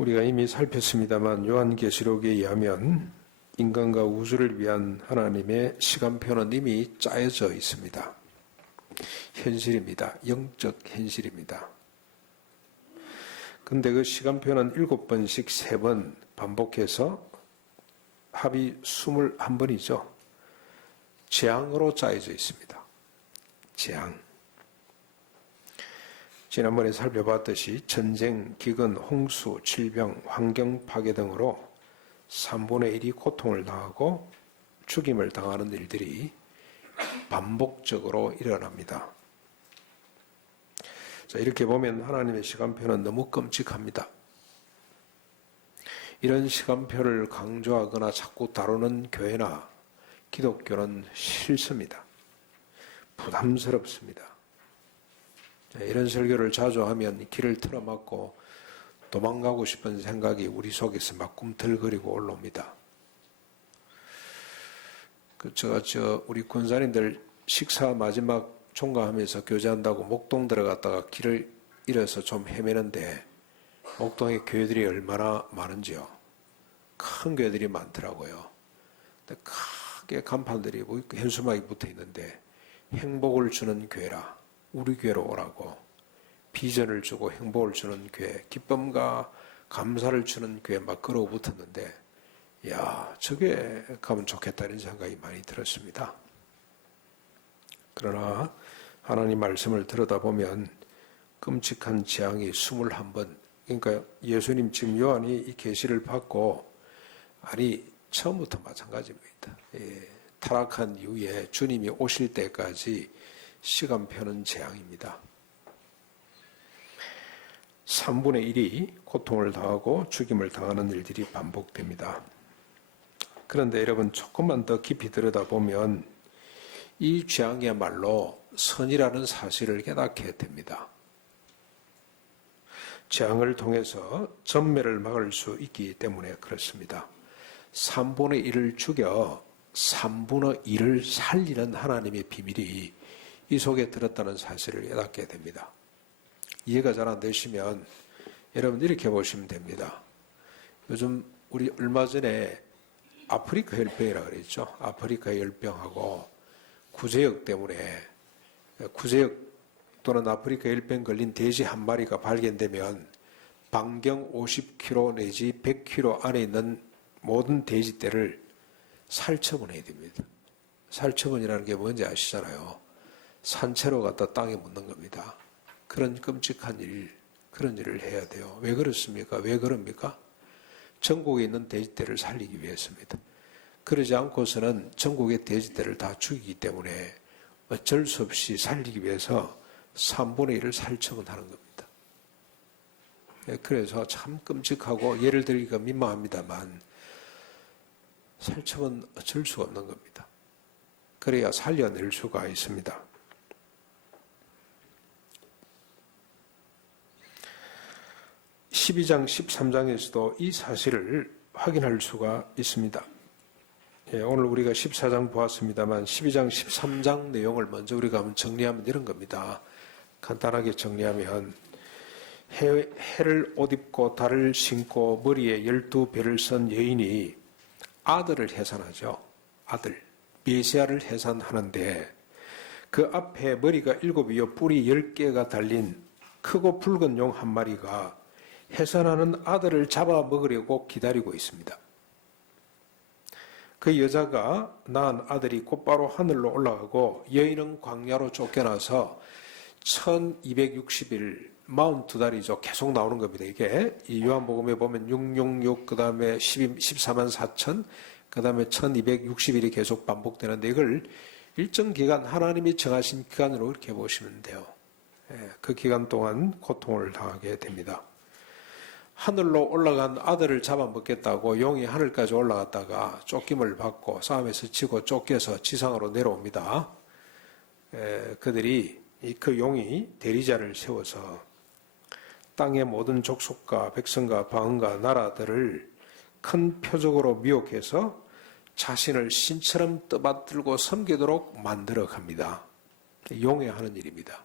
우리가 이미 살폈습니다만 요한계시록에 의하면 인간과 우주를 위한 하나님의 시간표는 이미 짜여져 있습니다. 현실입니다. 영적 현실입니다. 근데 그 시간표는 7번씩 3번 반복해서 합이 21번이죠. 재앙으로 짜여져 있습니다. 재앙. 지난번에 살펴봤듯이 전쟁, 기근, 홍수, 질병, 환경 파괴 등으로 3분의 1이 고통을 당하고 죽임을 당하는 일들이 반복적으로 일어납니다. 자, 이렇게 보면 하나님의 시간표는 너무 끔찍합니다. 이런 시간표를 강조하거나 자꾸 다루는 교회나 기독교는 싫습니다. 부담스럽습니다. 이런 설교를 자주 하면 길을 틀어막고 도망가고 싶은 생각이 우리 속에서 막 꿈틀거리고 올라옵니다. 우리 군사님들 식사 마지막 총가하면서 교제한다고 목동 들어갔다가 길을 잃어서 좀 헤매는데 목동에 교회들이 얼마나 많은지요. 큰 교회들이 많더라고요. 근데 크게 간판들이 현수막이 붙어 있는데 행복을 주는 교회라. 우리 교회로 오라고. 비전을 주고 행복을 주는 교회, 기쁨과 감사를 주는 교회 막 걸어 붙었는데, 야, 저게 가면 좋겠다는 생각이 많이 들었습니다. 그러나 하나님 말씀을 들여다보면 끔찍한 재앙이 21번, 그러니까 예수님 지금 요한이 이 계시를 받고, 아니 처음부터 마찬가지입니다. 타락한 이후에 주님이 오실 때까지 시간표는 재앙입니다. 3분의 1이 고통을 당하고 죽임을 당하는 일들이 반복됩니다. 그런데 여러분 조금만 더 깊이 들여다보면 이 재앙이야말로 선이라는 사실을 깨닫게 됩니다. 재앙을 통해서 전멸을 막을 수 있기 때문에 그렇습니다. 3분의 1을 죽여 3분의 1을 살리는 하나님의 비밀이 이 속에 들었다는 사실을 깨닫게 됩니다. 이해가 잘 안 되시면 여러분 이렇게 보시면 됩니다. 요즘 우리 얼마 전에 아프리카 혈병이라고 그랬죠. 아프리카 혈병하고 구제역 때문에 구제역 또는 아프리카 혈병 걸린 돼지 한 마리가 발견되면 반경 50km 내지 100km 안에 있는 모든 돼지떼를 살처분해야 됩니다. 살처분이라는 게 뭔지 아시잖아요. 산채로 갖다 땅에 묻는 겁니다. 그런 끔찍한 일, 그런 일을 해야 돼요. 왜 그렇습니까? 왜 그럽니까? 전국에 있는 돼지떼를 살리기 위해서입니다. 그러지 않고서는 전국의 돼지떼를 다 죽이기 때문에 어쩔 수 없이 살리기 위해서 3분의 1을 살처분하는 겁니다. 그래서 참 끔찍하고 예를 들기가 민망합니다만 살처분 어쩔 수가 없는 겁니다. 그래야 살려낼 수가 있습니다. 12장, 13장에서도 이 사실을 확인할 수가 있습니다. 오늘 우리가 14장 보았습니다만 12장, 13장 내용을 먼저 우리가 한번 정리하면 이런 겁니다. 간단하게 정리하면 해를 옷 입고 달을 신고 머리에 12별을 쓴 여인이 아들을 해산하죠. 아들, 메시아를 해산하는데 그 앞에 머리가 7이요 뿔이 10개가 달린 크고 붉은 용 한 마리가 해산하는 아들을 잡아먹으려고 기다리고 있습니다. 그 여자가 낳은 아들이 곧바로 하늘로 올라가고 여인은 광야로 쫓겨나서 1260일 42달이죠. 계속 나오는 겁니다. 이게 이 요한복음에 보면 666, 그 다음에 14만 4천, 그 다음에 1260일이 계속 반복되는데 이걸 일정 기간 하나님이 정하신 기간으로 이렇게 보시면 돼요. 그 기간 동안 고통을 당하게 됩니다. 하늘로 올라간 아들을 잡아먹겠다고 용이 하늘까지 올라갔다가 쫓김을 받고 싸움에서 지고 쫓겨서 지상으로 내려옵니다. 그들이 그 용이 대리자를 세워서 땅의 모든 족속과 백성과 방언과 나라들을 큰 표적으로 미혹해서 자신을 신처럼 떠받들고 섬기도록 만들어 갑니다. 용이 하는 일입니다.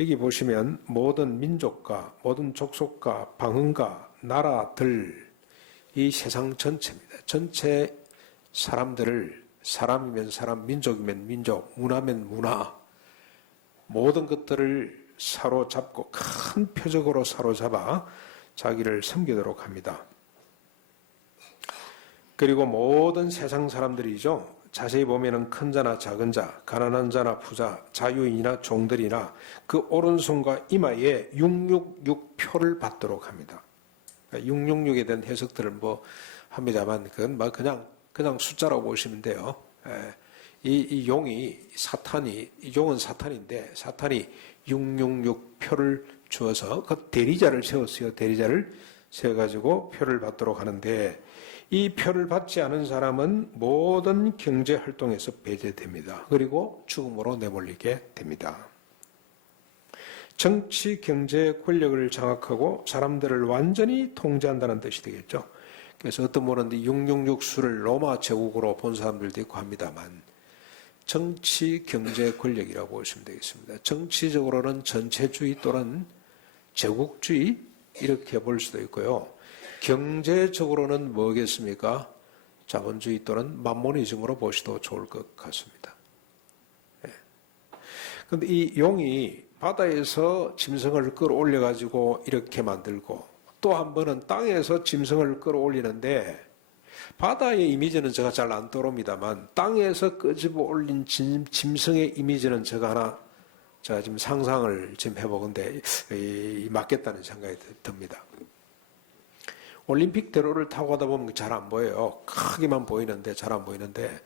여기 보시면 모든 민족과 모든 족속과 방언과 나라들, 이 세상 전체입니다. 전체 사람들을 사람이면 사람, 민족이면 민족, 문화면 문화, 모든 것들을 사로잡고 큰 표적으로 사로잡아 자기를 섬기도록 합니다. 그리고 모든 세상 사람들이죠. 자세히 보면은 큰 자나 작은 자, 가난한 자나 부자, 자유인이나 종들이나 그 오른손과 이마에 666표를 받도록 합니다. 666에 대한 해석들을 뭐 합니다만 그건 뭐 그냥 숫자라고 보시면 돼요. 이 용이 용은 사탄인데 사탄이 666표를 주어서 그 대리자를 세웠어요. 대리자를 세워가지고 표를 받도록 하는데 이 표를 받지 않은 사람은 모든 경제 활동에서 배제됩니다. 그리고 죽음으로 내몰리게 됩니다. 정치, 경제, 권력을 장악하고 사람들을 완전히 통제한다는 뜻이 되겠죠. 그래서 어떤 분은 666 수를 로마 제국으로 본 사람들도 있고 합니다만 정치, 경제, 권력이라고 보시면 되겠습니다. 정치적으로는 전체주의 또는 제국주의 이렇게 볼 수도 있고요. 경제적으로는 뭐겠습니까? 자본주의 또는 만모니즘으로 보시도 좋을 것 같습니다. 그런데 이 용이 바다에서 짐승을 끌어올려가지고 이렇게 만들고 또 한 번은 땅에서 짐승을 끌어올리는데 바다의 이미지는 제가 잘 안 떠오릅니다만 땅에서 끄집어 올린 짐승의 이미지는 제가 지금 상상을 지금 해보건데 맞겠다는 생각이 듭니다. 올림픽대로를 타고 가다 보면 잘 안 보여요. 크게만 보이는데 잘 안 보이는데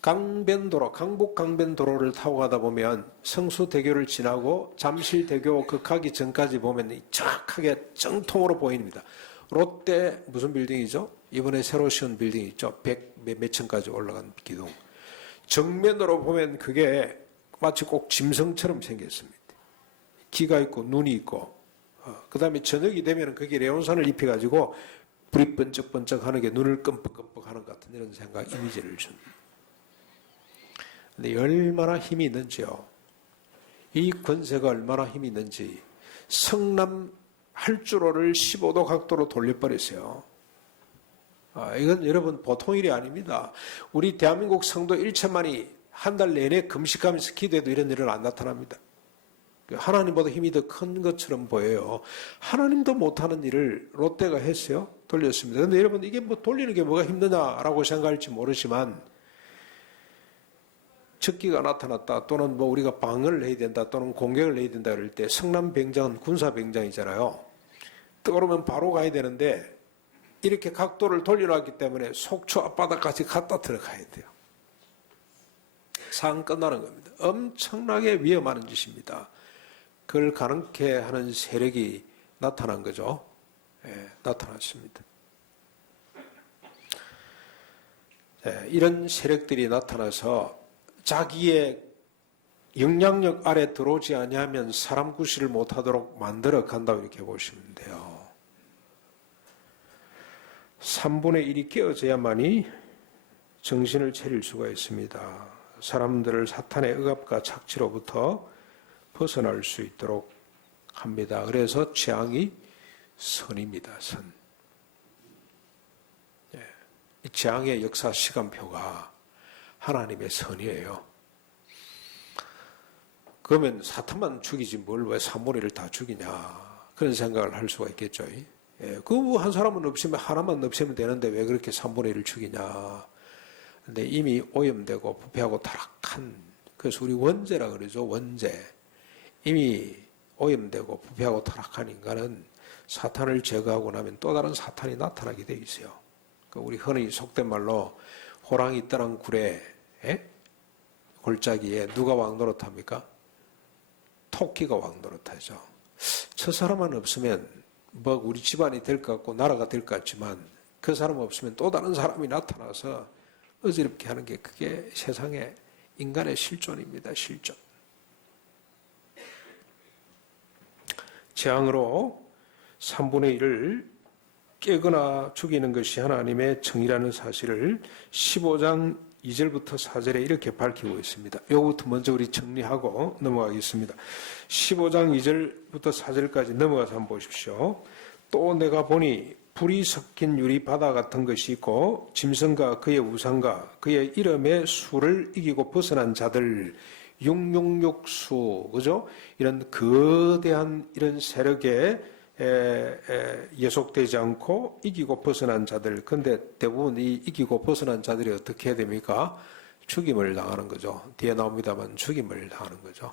강변도로, 강북강변도로를 타고 가다 보면 성수대교를 지나고 잠실대교 그 가기 전까지 보면 정확하게 정통으로 보입니다. 롯데 무슨 빌딩이죠? 이번에 새로 씌운 빌딩 있죠? 100 몇 층까지 올라간 기둥. 정면으로 보면 그게 마치 꼭 짐승처럼 생겼습니다. 귀가 있고 눈이 있고 그 다음에 저녁이 되면 그게 레온산을 입혀가지고 불이 번쩍번쩍 하는 게 눈을 끔뻑끔뻑 하는 것 같은 이런 생각, 이미지를 줍니다. 근데 얼마나 힘이 있는지요. 이 권세가 얼마나 힘이 있는지 성남 활주로를 15도 각도로 돌려버렸어요. 이건 여러분 보통 일이 아닙니다. 우리 대한민국 성도 1천만이 한 달 내내 금식하면서 기도해도 이런 일은 안 나타납니다. 하나님보다 힘이 더 큰 것처럼 보여요. 하나님도 못하는 일을 롯데가 했어요. 돌렸습니다. 그런데 여러분 이게 뭐 돌리는 게 뭐가 힘드냐라고 생각할지 모르지만 적기가 나타났다 또는 뭐 우리가 방어를 해야 된다 또는 공격을 해야 된다 그럴 때 성남병장은 군사병장이잖아요. 떠오르면 바로 가야 되는데 이렇게 각도를 돌려놨기 때문에 속초 앞바다까지 갖다 들어가야 돼요. 상 끝나는 겁니다. 엄청나게 위험한 짓입니다. 그걸 가능케 하는 세력이 나타난 거죠. 나타났습니다. 이런 세력들이 나타나서 자기의 영향력 아래 들어오지 아니하면 사람 구실을 못하도록 만들어 간다고 이렇게 보시면 돼요. 3분의 1이 깨어져야만이 정신을 차릴 수가 있습니다. 사람들을 사탄의 억압과 착취로부터 벗어날 수 있도록 합니다. 그래서 재앙이 선입니다. 선. 이 재앙의 역사 시간표가 하나님의 선이에요. 그러면 사탄만 죽이지 뭘 왜 3분의 1을 다 죽이냐 그런 생각을 할 수가 있겠죠. 그 한 사람은 없으면 하나만 없애면 되는데 왜 그렇게 3분의 1을 죽이냐. 근데 이미 오염되고 부패하고 타락한, 그래서 우리 원죄라 그러죠. 원죄. 이미 오염되고 부패하고 타락한 인간은 사탄을 제거하고 나면 또 다른 사탄이 나타나게 돼 있어요. 우리 흔히 속된 말로 호랑이 떠난 굴에 골짜기에 누가 왕노릇합니까? 토끼가 왕노릇하죠. 저 사람만 없으면 뭐 우리 집안이 될 것 같고 나라가 될 것 같지만 그 사람 없으면 또 다른 사람이 나타나서 어지럽게 하는 게 그게 세상의 인간의 실존입니다. 실존. 재앙으로 3분의 1을 깨거나 죽이는 것이 하나님의 정의라는 사실을 15장 2절부터 4절에 이렇게 밝히고 있습니다. 이거부터 먼저 우리 정리하고 넘어가겠습니다. 15장 2절부터 4절까지 넘어가서 한번 보십시오. 또 내가 보니 불이 섞인 유리바다 같은 것이 있고 짐승과 그의 우상과 그의 이름의 수를 이기고 벗어난 자들 666수 그죠? 이런 거대한 이런 세력에 예속되지 않고 이기고 벗어난 자들. 근데 대부분 이 이기고 벗어난 자들이 어떻게 해야 됩니까? 죽임을 당하는 거죠. 뒤에 나옵니다만 죽임을 당하는 거죠.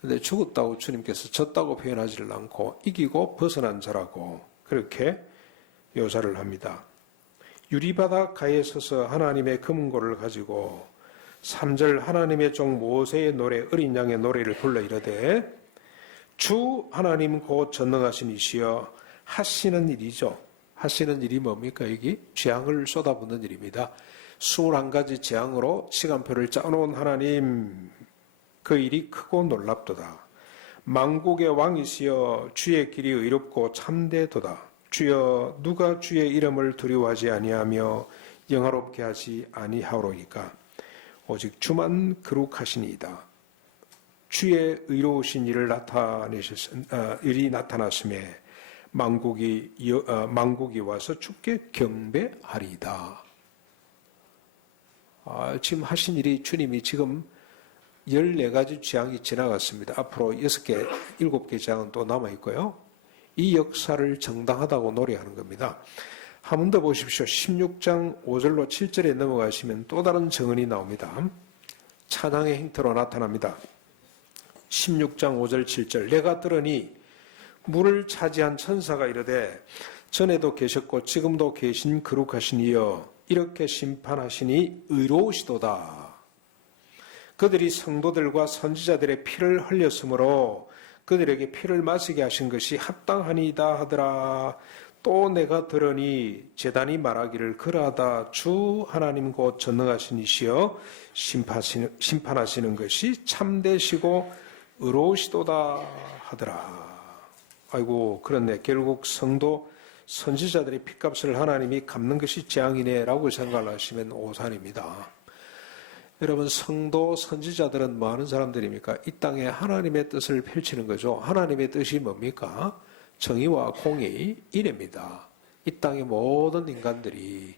근데 죽었다고 주님께서 졌다고 표현하지를 않고 이기고 벗어난 자라고 그렇게 묘사를 합니다. 유리바다 가에 서서 하나님의 금은고를 가지고 3절 하나님의 종 모세의 노래 어린 양의 노래를 불러 이르되 주 하나님 곧 전능하신 이시여 하시는 일이죠. 하시는 일이 뭡니까? 여기 재앙을 쏟아붓는 일입니다. 21가지 재앙으로 시간표를 짜놓은 하나님 그 일이 크고 놀랍도다. 만국의 왕이시여 주의 길이 의롭고 참되도다. 주여 누가 주의 이름을 두려워하지 아니하며 영화롭게 하지 아니하오로니까 오직 주만 거룩하시니이다. 주의 의로우신 일이 나타났음에 만국이 와서 주께 경배하리이다. 지금 하신 일이 주님이 지금 14가지 재앙이 지나갔습니다. 앞으로 6개, 7개 재앙은 또 남아있고요. 이 역사를 정당하다고 노래하는 겁니다. 한 번 더 보십시오. 16장 5절로 7절에 넘어가시면 또 다른 정언이 나옵니다. 찬양의 힌트로 나타납니다. 16장 5절 7절 내가 들으니 물을 차지한 천사가 이르되 전에도 계셨고 지금도 계신 거룩하신 이여 이렇게 심판하시니 의로우시도다. 그들이 성도들과 선지자들의 피를 흘렸으므로 그들에게 피를 마시게 하신 것이 합당하니이다 하더라. 또 내가 들으니 제단이 말하기를 그러하다. 주 하나님 곧 전능하신 이시여 심판하시는 것이 참되시고 의로우시도다 하더라. 아이고 그렇네. 결국 성도 선지자들의 핏값을 하나님이 갚는 것이 재앙이네라고 생각을 하시면 오산입니다. 여러분 성도 선지자들은 뭐 하는 사람들입니까? 이 땅에 하나님의 뜻을 펼치는 거죠. 하나님의 뜻이 뭡니까? 정의와 공의, 이래입니다. 이 땅의 모든 인간들이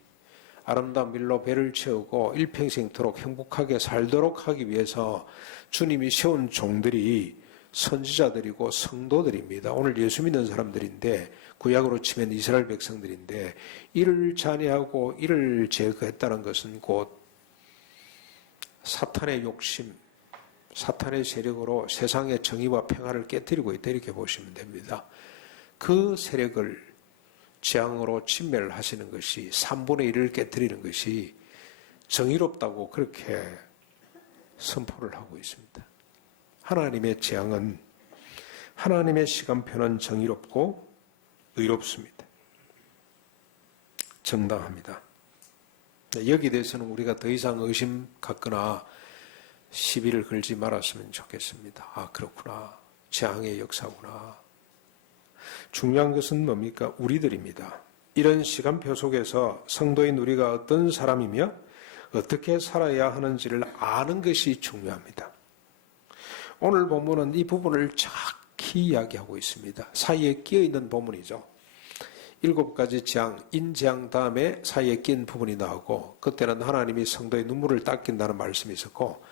아름다운 밀로 배를 채우고 일평생토록 행복하게 살도록 하기 위해서 주님이 세운 종들이 선지자들이고 성도들입니다. 오늘 예수 믿는 사람들인데 구약으로 치면 이스라엘 백성들인데 이를 잔해하고 이를 제거했다는 것은 곧 사탄의 욕심, 사탄의 세력으로 세상의 정의와 평화를 깨뜨리고 있다 이렇게 보시면 됩니다. 그 세력을 재앙으로 진멸하시는 것이 3분의 1을 깨뜨리는 것이 정의롭다고 그렇게 선포를 하고 있습니다. 하나님의 재앙은 하나님의 시간표는 정의롭고 의롭습니다. 정당합니다. 여기에 대해서는 우리가 더 이상 의심 갖거나 시비를 걸지 말았으면 좋겠습니다. 아 그렇구나. 재앙의 역사구나. 중요한 것은 뭡니까? 우리들입니다. 이런 시간표 속에서 성도인 우리가 어떤 사람이며 어떻게 살아야 하는지를 아는 것이 중요합니다. 오늘 본문은 이 부분을 정확히 이야기하고 있습니다. 사이에 끼어있는 본문이죠. 7가지 재앙, 인재앙 다음에 사이에 낀 부분이 나오고 그때는 하나님이 성도의 눈물을 닦인다는 말씀이 있었고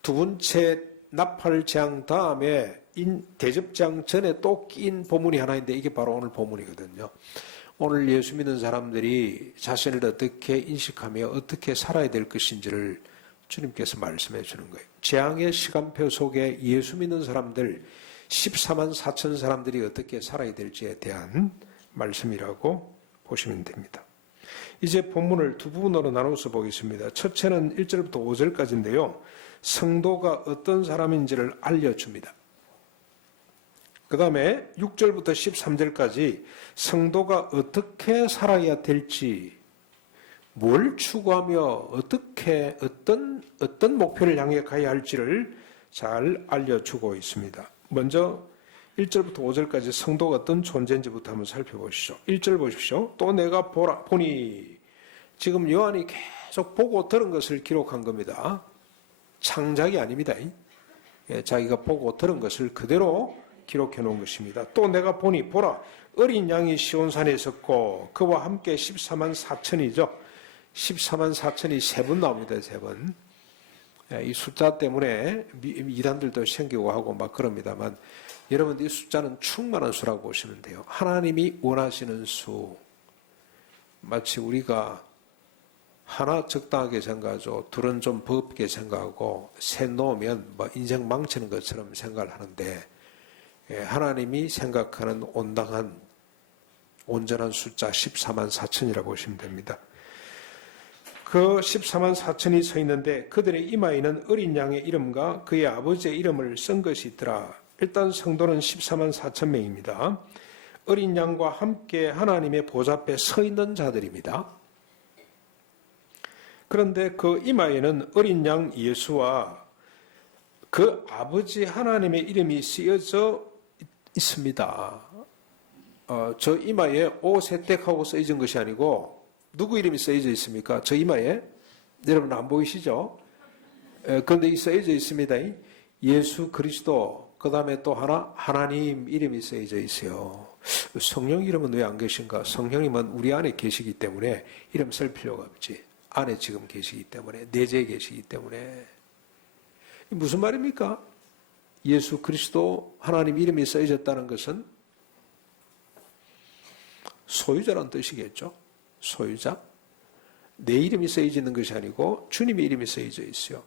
두 번째 나팔 재앙 다음에 대접재앙 전에 또 낀 본문이 하나 있는데 이게 바로 오늘 본문이거든요. 오늘 예수 믿는 사람들이 자신을 어떻게 인식하며 어떻게 살아야 될 것인지를 주님께서 말씀해 주는 거예요. 재앙의 시간표 속에 예수 믿는 사람들 14만 4천 사람들이 어떻게 살아야 될지에 대한 말씀이라고 보시면 됩니다. 이제 본문을 두 부분으로 나눠서 보겠습니다. 첫째는 1절부터 5절까지인데요. 성도가 어떤 사람인지를 알려줍니다. 그 다음에 6절부터 13절까지 성도가 어떻게 살아야 될지, 뭘 추구하며 어떻게 어떤 목표를 향해 가야 할지를 잘 알려주고 있습니다. 먼저 1절부터 5절까지 성도가 어떤 존재인지부터 한번 살펴보시죠. 1절 보십시오. 또 내가 보니 지금 요한이 계속 보고 들은 것을 기록한 겁니다. 창작이 아닙니다. 자기가 보고 들은 것을 그대로 기록해 놓은 것입니다. 또 내가 보니 보라 어린 양이 시온산에 있었고 그와 함께 14만 4천이죠. 14만 4천이 세 번 나옵니다. 세 번. 이 숫자 때문에 이단들도 생기고 하고 막 그럽니다만 여러분 이 숫자는 충만한 수라고 보시면 돼요. 하나님이 원하시는 수. 마치 우리가 하나 적당하게 생각하죠. 둘은 좀 버겁게 생각하고 셋 놓으면 뭐 인생 망치는 것처럼 생각을 하는데 하나님이 생각하는 온당한 온전한 숫자 14만 4천이라고 보시면 됩니다. 그 14만 4천이 서 있는데 그들의 이마에는 어린 양의 이름과 그의 아버지의 이름을 쓴 것이 있더라. 일단 성도는 14만 4천 명입니다. 어린 양과 함께 하나님의 보좌 앞에 서 있는 자들입니다. 그런데 그 이마에는 어린 양 예수와 그 아버지 하나님의 이름이 쓰여져 있습니다. 저 이마에 오세택하고 쓰여진 것이 아니고 누구 이름이 쓰여져 있습니까? 저 이마에? 여러분 안 보이시죠? 그런데 이 쓰여져 있습니다. 예수 그리스도, 그 다음에 또 하나 하나님 이름이 쓰여져 있어요. 성령 이름은 왜 안 계신가? 성령님은 우리 안에 계시기 때문에 이름 쓸 필요가 없지. 안에 지금 계시기 때문에, 내재에 계시기 때문에. 무슨 말입니까? 예수 그리스도 하나님 이름이 쓰여졌다는 것은 소유자라는 뜻이겠죠. 소유자. 내 이름이 쓰여져 있는 것이 아니고 주님의 이름이 쓰여져 있어요.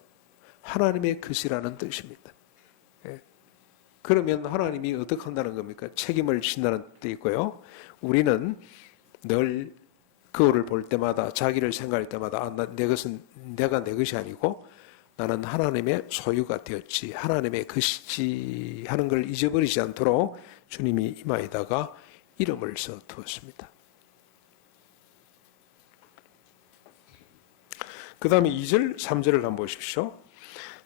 하나님의 것이라는 뜻입니다. 그러면 하나님이 어떻게 한다는 겁니까? 책임을 진다는 뜻도 있고요. 우리는 늘 그거를 볼 때마다 자기를 생각할 때마다 내 것은 내가 내 것이 아니고 나는 하나님의 소유가 되었지 하나님의 것이지 하는 걸 잊어버리지 않도록 주님이 이마에다가 이름을 써 두었습니다. 그 다음에 2절 3절을 한번 보십시오.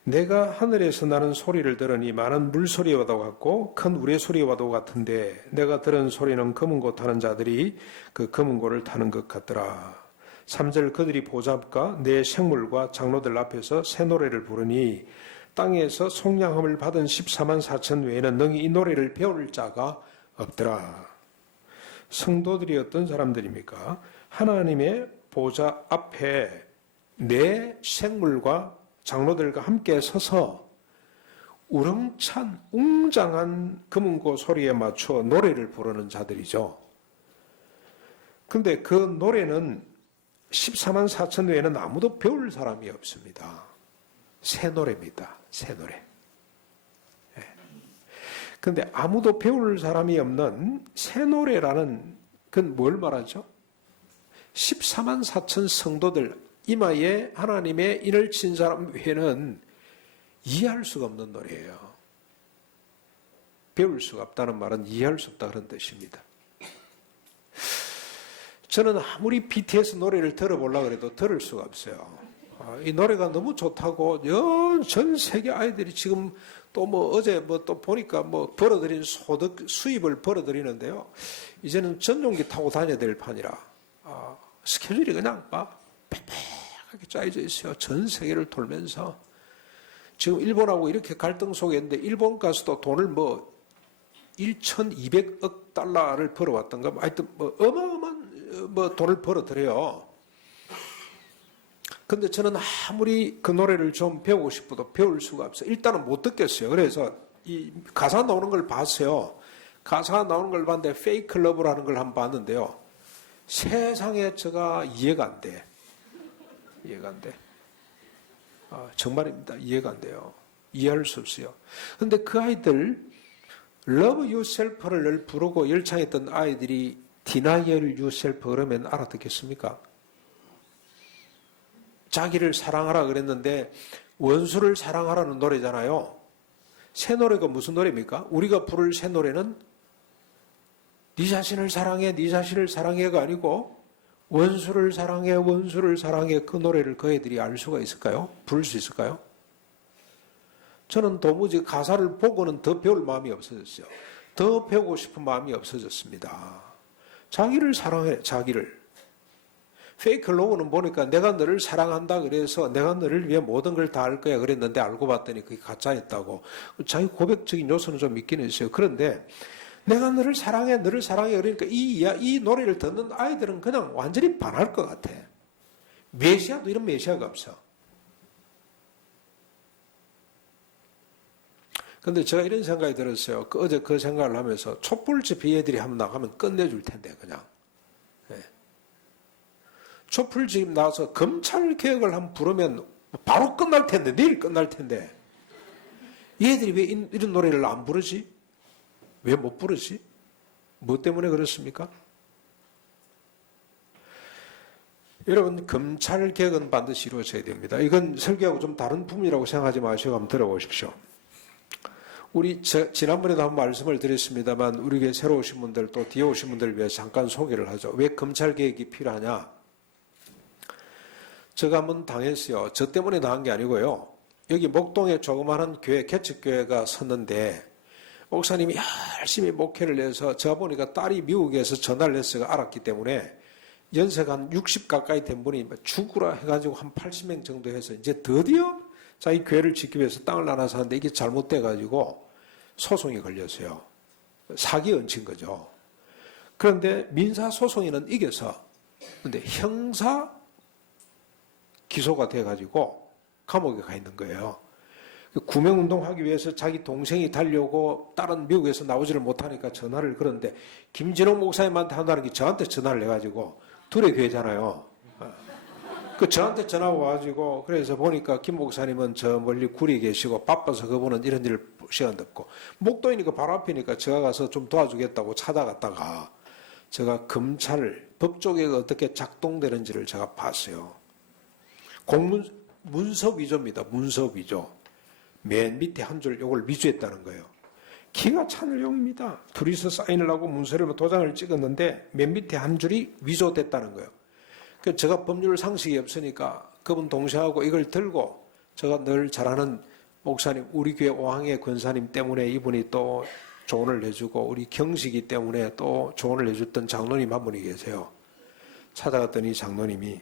내가 하늘에서 나는 소리를 들으니 많은 물소리와도 같고 큰 우레소리와도 같은데 내가 들은 소리는 검은고 타는 자들이 그 검은고를 타는 것 같더라. 3절 그들이 보좌 앞과 내 생물과 장로들 앞에서 새 노래를 부르니 땅에서 속량함을 받은 14만 4천 외에는 능히 이 노래를 배울 자가 없더라. 성도들이 어떤 사람들입니까? 하나님의 보좌 앞에 내 생물과 장로들과 함께 서서 우렁찬 웅장한 금은고 소리에 맞춰 노래를 부르는 자들이죠. 그런데 그 노래는 14만 4천 외에는 아무도 배울 사람이 없습니다. 새 노래입니다. 새 노래. 그런데 아무도 배울 사람이 없는 새 노래라는 그건 뭘 말하죠? 14만 4천 성도들 이마에 하나님의 인을 친 사람 외에는 이해할 수가 없는 노래예요. 배울 수가 없다는 말은 이해할 수 없다 그런 뜻입니다. 저는 아무리 BTS 노래를 들어보려고 해도 들을 수가 없어요. 이 노래가 너무 좋다고 전 세계 아이들이 지금 또 뭐 어제 뭐 또 보니까 뭐 벌어들인 소득 수입을 벌어들이는데요. 이제는 전용기 타고 다녀야 될 판이라 스케줄이 그냥 막 빽빽하게 짜여져 있어요. 전 세계를 돌면서 지금 일본하고 이렇게 갈등 속에 있는데 일본 가서도 돈을 뭐 1,200억 달러를 벌어왔던가 하여튼 뭐 어마어마한 뭐 돈을 벌어들여요. 근데 저는 아무리 그 노래를 좀 배우고 싶어도 배울 수가 없어요. 일단은 못 듣겠어요. 그래서 이 가사 나오는 걸 봤어요. 가사 나오는 걸 봤는데 페이크 러브라는 걸 한번 봤는데요. 세상에 제가 이해가 안 돼. 이해가 안 돼. 정말입니다. 이해가 안 돼요. 이해할 수 없어요. 그런데 그 아이들 Love Yourself를 늘 부르고 열창했던 아이들이 Deny Yourself 그러면 알아듣겠습니까? 자기를 사랑하라 그랬는데 원수를 사랑하라는 노래잖아요. 새 노래가 무슨 노래입니까? 우리가 부를 새 노래는 네 자신을 사랑해, 네 자신을 사랑해가 아니고 원수를 사랑해, 원수를 사랑해 그 노래를 그 애들이 알 수가 있을까요? 부를 수 있을까요? 저는 도무지 가사를 보고는 더 배울 마음이 없어졌어요. 더 배우고 싶은 마음이 없어졌습니다. 자기를 사랑해, 자기를. 페이크 로고는 보니까 내가 너를 사랑한다 그래서 내가 너를 위해 모든 걸 다 할 거야 그랬는데 알고 봤더니 그게 가짜였다고. 자기 고백적인 요소는 좀 있긴 있어요. 그런데 내가 너를 사랑해 그러니까 이 노래를 듣는 아이들은 그냥 완전히 반할 것 같아. 메시아도 이런 메시아가 없어. 근데 제가 이런 생각이 들었어요. 어제 그 생각을 하면서 촛불집 애들이 한번 나가면 끝내줄 텐데 그냥. 촛불집 나와서 검찰 개혁을 한번 부르면 바로 끝날 텐데, 내일 끝날 텐데. 얘들이 왜 이런 노래를 안 부르지? 왜 못 부르지? 뭐 때문에 그렇습니까? 여러분, 검찰 개혁은 반드시 이루어져야 됩니다. 이건 설교하고 좀 다른 부분이라고 생각하지 마시고 한번 들어보십시오. 우리 지난번에도 한번 말씀을 드렸습니다만 우리 교회 새로 오신 분들 또 뒤에 오신 분들을 위해 잠깐 소개를 하죠. 왜 검찰 개혁이 필요하냐? 제가 한번 당했어요. 저 때문에 당한 게 아니고요. 여기 목동에 조그마한 교회, 개척교회가 섰는데 목사님이 열심히 목회를 해서 제가 보니까 딸이 미국에서 전화를 해서 알았기 때문에 연세가 한 60 가까이 된 분이 죽으라 해가지고 한 80명 정도 해서 이제 드디어 자기 교회를 짓기 위해서 땅을 나눠서 하는데 이게 잘못돼가지고 소송이 걸렸어요. 사기 얹힌 거죠. 그런데 민사소송에는 이겨서 근데 형사 기소가 돼가지고 감옥에 가 있는 거예요. 구명운동 하기 위해서 자기 동생이 달려오고 딸은 미국에서 나오지를 못하니까 전화를 걸었는데 김진홍 목사님한테 한다는 게 저한테 전화를 해가지고 둘의 교회잖아요. 그 저한테 전화 와가지고 그래서 보니까 김 목사님은 저 멀리 구리에 계시고 바빠서 그분은 이런 일 시간도 없고 목도이니까 바로 앞이니까 제가 가서 좀 도와주겠다고 찾아갔다가 제가 검찰 법조계가 어떻게 작동되는지를 제가 봤어요. 문서 위조입니다. 문서 위조. 맨 밑에 한 줄 요걸 위조했다는 거예요. 기가 찬 내용입니다. 둘이서 사인을 하고 문서를 도장을 찍었는데 맨 밑에 한 줄이 위조됐다는 거예요. 그래서 제가 법률 상식이 없으니까 그분 동생하고 이걸 들고 제가 늘 잘 아는 목사님, 우리 교회 오항의 권사님 때문에 이분이 또 조언을 해주고 우리 경식이 때문에 또 조언을 해줬던 장로님 한 분이 계세요. 찾아갔더니 장로님이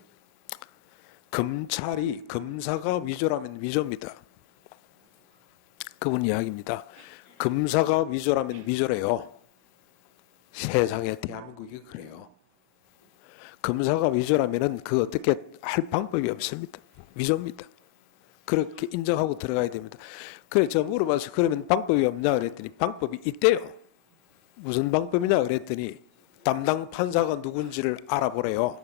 검사가 위조라면 위조입니다. 그분 이야기입니다. 검사가 위조라면 위조래요. 세상에 대한민국이 그래요. 검사가 위조라면은 그 어떻게 할 방법이 없습니다. 위조입니다. 그렇게 인정하고 들어가야 됩니다. 그래, 제가 물어봐서 그러면 방법이 없냐 그랬더니 방법이 있대요. 무슨 방법이냐 그랬더니 담당 판사가 누군지를 알아보래요.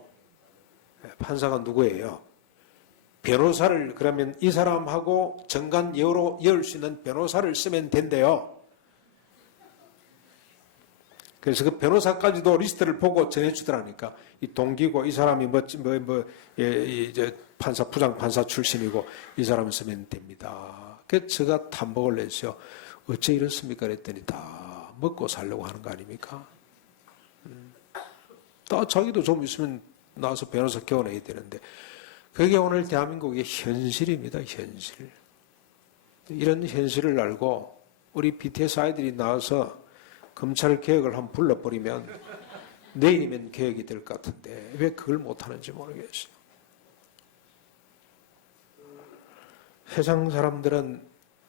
판사가 누구예요? 변호사를 그러면 이 사람하고 정관 여울 수 있는 변호사를 쓰면 된대요. 그래서 그 변호사까지도 리스트를 보고 전해주더라니까. 이 동기고 이 사람이 이제 판사 부장 판사 출신이고 이 사람을 쓰면 됩니다. 그래서 제가 탐복을 했어요. 어째 이렇습니까? 그랬더니 다 먹고 살려고 하는 거 아닙니까? 자기도 좀 있으면 나와서 변호사 개원해야 되는데 그게 오늘 대한민국의 현실입니다. 현실. 이런 현실을 알고 우리 BTS 아이들이 나와서 검찰 개혁을 한번 불러버리면 내일이면 개혁이 될 것 같은데 왜 그걸 못하는지 모르겠어요. 세상 사람들은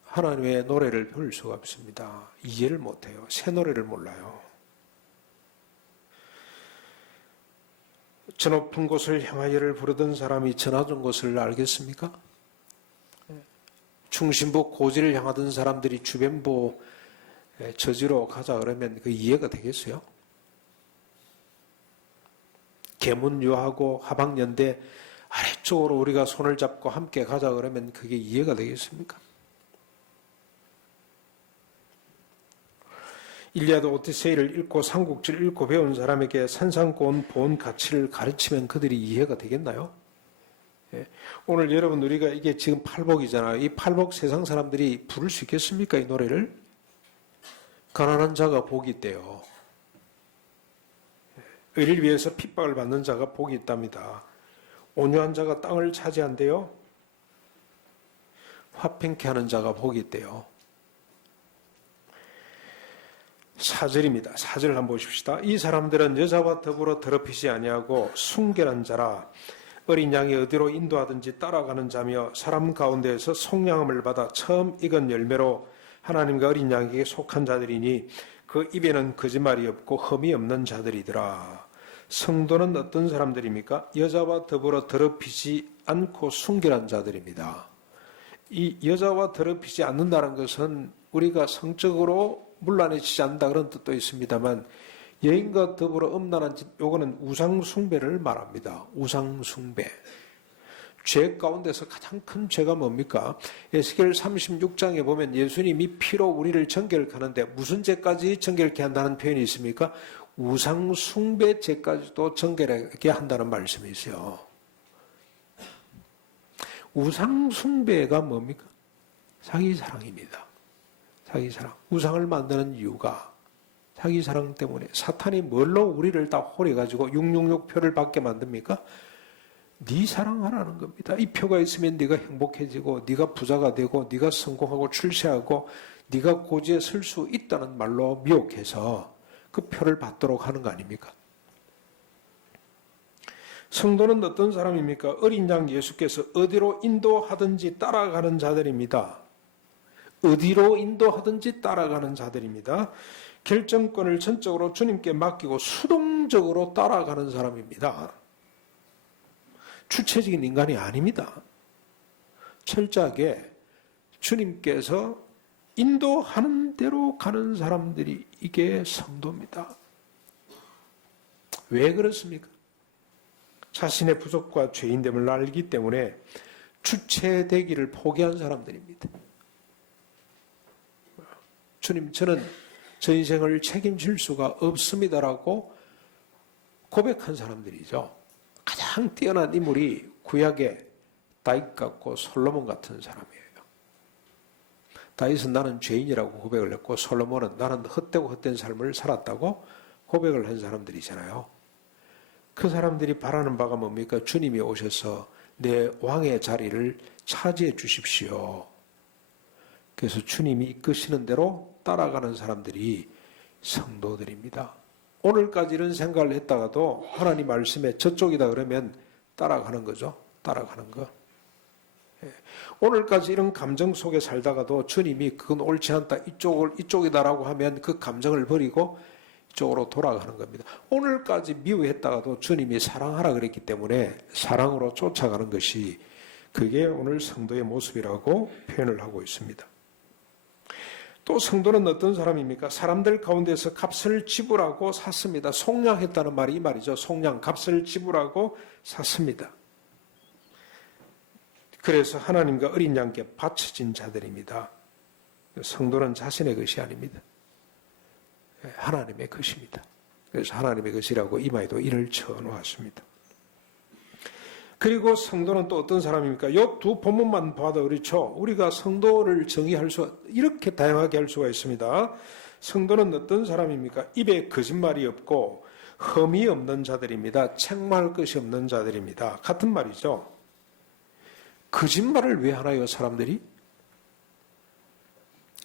하나님의 노래를 부를 수가 없습니다. 이해를 못해요. 새 노래를 몰라요. 저 높은 곳을 향하여를 부르던 사람이 저 낮은 곳을 알겠습니까? 중심부 고지를 향하던 사람들이 주변부 저지로 가자 그러면 그 이해가 되겠어요? 계문유하고 하방연대 아래쪽으로 우리가 손을 잡고 함께 가자 그러면 그게 이해가 되겠습니까? 일리아드 오디세이를 읽고 삼국지를 읽고 배운 사람에게 산상고원 보온 가치를 가르치면 그들이 이해가 되겠나요? 오늘 여러분 우리가 이게 지금 팔복이잖아요. 이 팔복 세상 사람들이 부를 수 있겠습니까? 이 노래를? 가난한 자가 복이 있대요. 의를 위해서 핍박을 받는 자가 복이 있답니다. 온유한 자가 땅을 차지한대요. 화평케 하는 자가 복이 있대요. 4절입니다. 4절 한번 보십시다. 이 사람들은 여자와 더불어 더럽히지 아니하고 순결한 자라 어린 양이 어디로 인도하든지 따라가는 자며 사람 가운데에서 속량함을 받아 처음 익은 열매로 하나님과 어린 양에게 속한 자들이니 그 입에는 거짓말이 없고 흠이 없는 자들이더라. 성도는 어떤 사람들입니까? 여자와 더불어 더럽히지 않고 순결한 자들입니다. 이 여자와 더럽히지 않는다는 것은 우리가 성적으로 문란해지지 않는다 그런 뜻도 있습니다만 여인과 더불어 음란한 짓, 요거는 우상숭배를 말합니다. 우상숭배. 죄 가운데서 가장 큰 죄가 뭡니까? 에스겔 36장에 보면 예수님이 피로 우리를 정결케 하는데 무슨 죄까지 정결케 한다는 표현이 있습니까? 우상숭배 죄까지도 정결하게 한다는 말씀이 있어요. 우상숭배가 뭡니까? 자기사랑입니다. 자기사랑. 우상을 만드는 이유가 자기사랑 때문에 사탄이 뭘로 우리를 다 홀해가지고 666표를 받게 만듭니까? 네 사랑하라는 겁니다. 이 표가 있으면 네가 행복해지고 네가 부자가 되고 네가 성공하고 출세하고 네가 고지에 설 수 있다는 말로 미혹해서 그 표를 받도록 하는 거 아닙니까? 성도는 어떤 사람입니까? 어린 양 예수께서 어디로 인도하든지 따라가는 자들입니다. 어디로 인도하든지 따라가는 자들입니다. 결정권을 전적으로 주님께 맡기고 수동적으로 따라가는 사람입니다. 주체적인 인간이 아닙니다. 철저하게 주님께서 인도하는 대로 가는 사람들이 이게 성도입니다. 왜 그렇습니까? 자신의 부족과 죄인됨을 알기 때문에 주체되기를 포기한 사람들입니다. 주님, 저는 저 인생을 책임질 수가 없습니다라고 고백한 사람들이죠. 가장 뛰어난 인물이 구약의 다윗 같고 솔로몬 같은 사람이에요. 다윗은 나는 죄인이라고 고백을 했고 솔로몬은 나는 헛되고 헛된 삶을 살았다고 고백을 한 사람들이잖아요. 그 사람들이 바라는 바가 뭡니까? 주님이 오셔서 내 왕의 자리를 차지해 주십시오. 그래서 주님이 이끄시는 대로 따라가는 사람들이 성도들입니다. 오늘까지 이런 생각을 했다가도 하나님 말씀에 저쪽이다 그러면 따라가는 거죠. 따라가는 거. 오늘까지 이런 감정 속에 살다가도 주님이 그건 옳지 않다, 이쪽이다라고 하면 그 감정을 버리고 이쪽으로 돌아가는 겁니다. 오늘까지 미워했다가도 주님이 사랑하라 그랬기 때문에 사랑으로 쫓아가는 것이 그게 오늘 성도의 모습이라고 표현을 하고 있습니다. 또 성도는 어떤 사람입니까? 사람들 가운데서 값을 지불하고 샀습니다. 속량했다는 말이 이 말이죠. 속량, 값을 지불하고 샀습니다. 그래서 하나님과 어린 양께 바쳐진 자들입니다. 성도는 자신의 것이 아닙니다. 하나님의 것입니다. 그래서 하나님의 것이라고 이마에도 이를 쳐놓았습니다. 그리고 성도는 또 어떤 사람입니까? 이 두 본문만 봐도 그렇죠. 우리가 성도를 정의할 수, 이렇게 다양하게 할 수가 있습니다. 성도는 어떤 사람입니까? 입에 거짓말이 없고 흠이 없는 자들입니다. 책망할 것이 없는 자들입니다. 같은 말이죠. 거짓말을 왜 하나요, 사람들이?